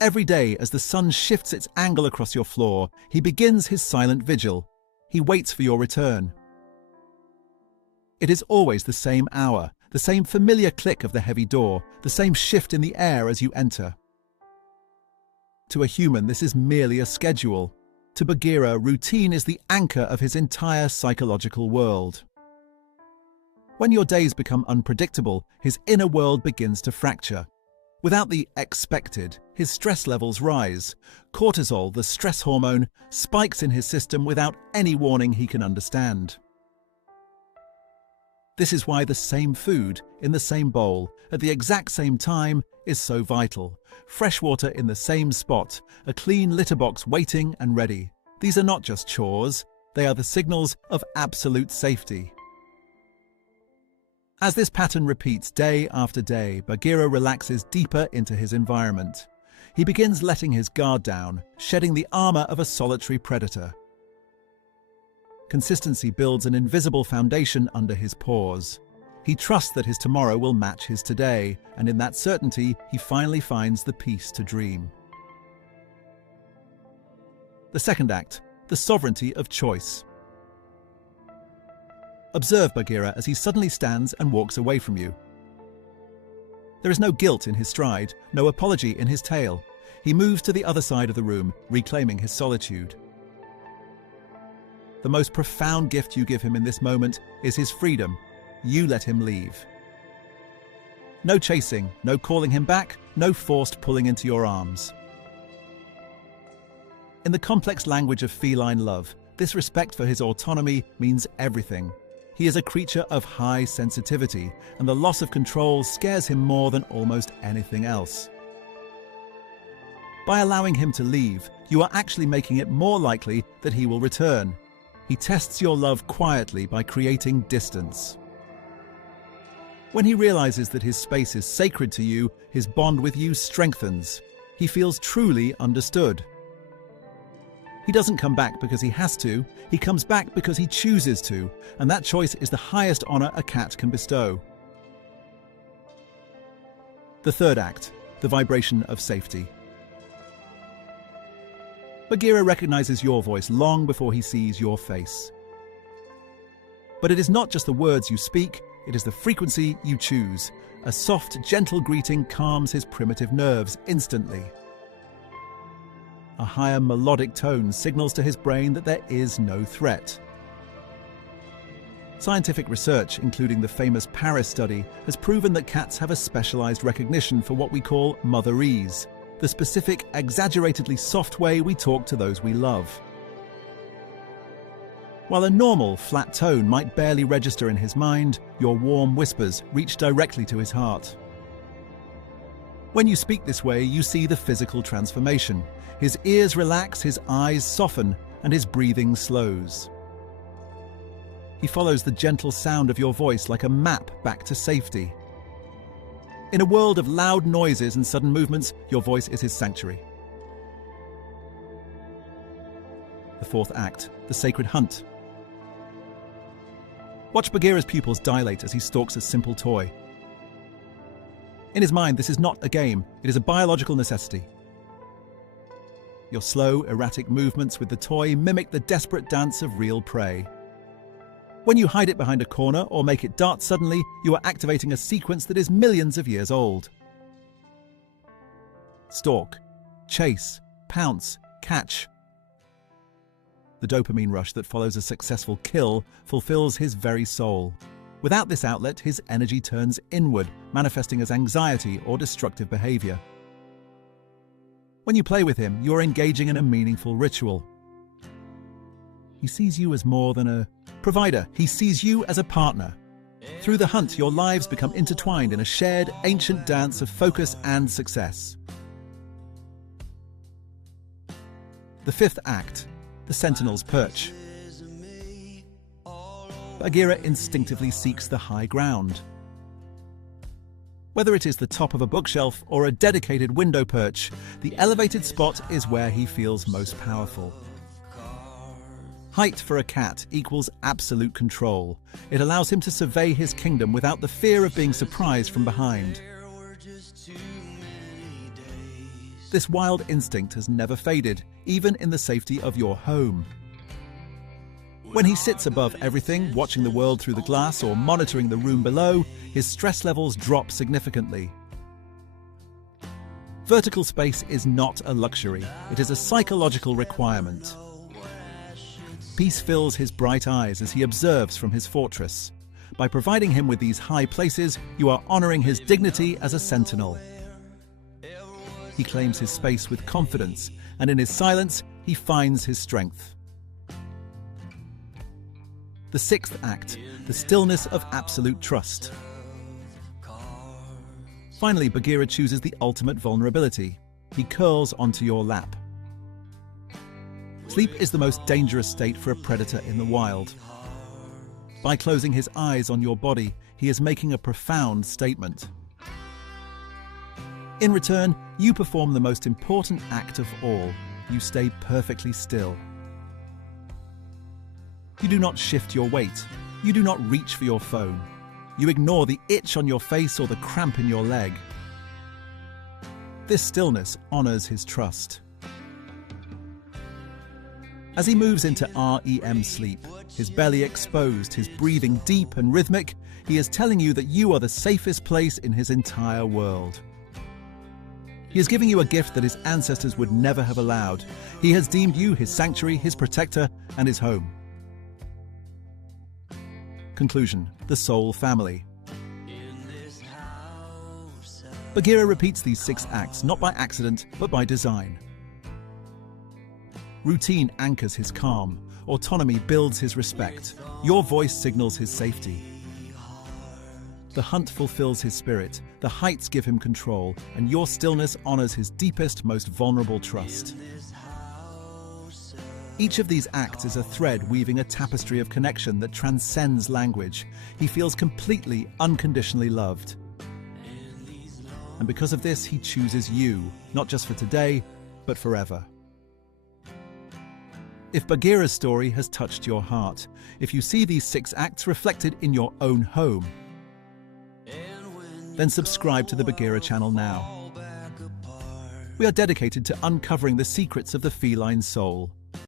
Every day, as the sun shifts its angle across your floor, he begins his silent vigil. He waits for your return. It is always the same hour, the same familiar click of the heavy door, the same shift in the air as you enter. To a human, this is merely a schedule. To Baghira, routine is the anchor of his entire psychological world. When your days become unpredictable, his inner world begins to fracture. Without the expected, his stress levels rise. Cortisol, the stress hormone, spikes in his system without any warning he can understand. This is why the same food, in the same bowl, at the exact same time, is so vital. Fresh water in the same spot, a clean litter box waiting and ready. These are not just chores, they are the signals of absolute safety. As this pattern repeats day after day, Baghira relaxes deeper into his environment. He begins letting his guard down, shedding the armor of a solitary predator. Consistency builds an invisible foundation under his paws. He trusts that his tomorrow will match his today, and in that certainty, he finally finds the peace to dream. The second act, the sovereignty of choice. Observe Baghira as he suddenly stands and walks away from you. There is no guilt in his stride, no apology in his tail. He moves to the other side of the room, reclaiming his solitude. The most profound gift you give him in this moment is his freedom. You let him leave. No chasing, no calling him back, no forced pulling into your arms. In the complex language of feline love, this respect for his autonomy means everything. He is a creature of high sensitivity, and the loss of control scares him more than almost anything else. By allowing him to leave, you are actually making it more likely that he will return. He tests your love quietly by creating distance. When he realizes that his space is sacred to you, his bond with you strengthens. He feels truly understood. He doesn't come back because he has to, he comes back because he chooses to, and that choice is the highest honor a cat can bestow. The third act, the vibration of safety. Baghira recognizes your voice long before he sees your face. But it is not just the words you speak, it is the frequency you choose. A soft, gentle greeting calms his primitive nerves instantly. A higher melodic tone signals to his brain that there is no threat. Scientific research, including the famous Paris study, has proven that cats have a specialized recognition for what we call motherese, the specific, exaggeratedly soft way we talk to those we love. While a normal, flat tone might barely register in his mind, your warm whispers reach directly to his heart. When you speak this way, you see the physical transformation. His ears relax, his eyes soften, and his breathing slows. He follows the gentle sound of your voice like a map back to safety. In a world of loud noises and sudden movements, your voice is his sanctuary. The fourth act, the sacred hunt. Watch Baghira's pupils dilate as he stalks a simple toy. In his mind, this is not a game, it is a biological necessity. Your slow, erratic movements with the toy mimic the desperate dance of real prey. When you hide it behind a corner or make it dart suddenly, you are activating a sequence that is millions of years old. Stalk, chase, pounce, catch. The dopamine rush that follows a successful kill fulfills his very soul. Without this outlet, his energy turns inward, manifesting as anxiety or destructive behavior. When you play with him, you are engaging in a meaningful ritual. He sees you as more than a provider. He sees you as a partner. Through the hunt, your lives become intertwined in a shared, ancient dance of focus and success. The fifth act, the sentinel's perch. Baghira instinctively seeks the high ground. Whether it is the top of a bookshelf or a dedicated window perch, the elevated spot is where he feels most powerful. Height for a cat equals absolute control. It allows him to survey his kingdom without the fear of being surprised from behind. This wild instinct has never faded, even in the safety of your home. When he sits above everything, watching the world through the glass or monitoring the room below, his stress levels drop significantly. Vertical space is not a luxury, it is a psychological requirement. Peace fills his bright eyes as he observes from his fortress. By providing him with these high places, you are honoring his dignity as a sentinel. He claims his space with confidence, and in his silence, he finds his strength. The sixth act, the stillness of absolute trust. Finally, Baghira chooses the ultimate vulnerability. He curls onto your lap. Sleep is the most dangerous state for a predator in the wild. By closing his eyes on your body, he is making a profound statement. In return, you perform the most important act of all. You stay perfectly still. You do not shift your weight. You do not reach for your phone. You ignore the itch on your face or the cramp in your leg. This stillness honors his trust. As he moves into REM sleep, his belly exposed, his breathing deep and rhythmic, he is telling you that you are the safest place in his entire world. He is giving you a gift that his ancestors would never have allowed. He has deemed you his sanctuary, his protector, and his home. Conclusion: the soul family. Baghira repeats these 6 acts not by accident, but by design. Routine anchors his calm. Autonomy builds his respect. Your voice signals his safety. The hunt fulfills his spirit. The heights give him control, and your stillness honors his deepest, most vulnerable trust. Each of these acts is a thread weaving a tapestry of connection that transcends language. He feels completely, unconditionally loved. And because of this, he chooses you, not just for today, but forever. If Baghira's story has touched your heart, if you see these 6 acts reflected in your own home, then subscribe to the Baghira channel now. We are dedicated to uncovering the secrets of the feline soul.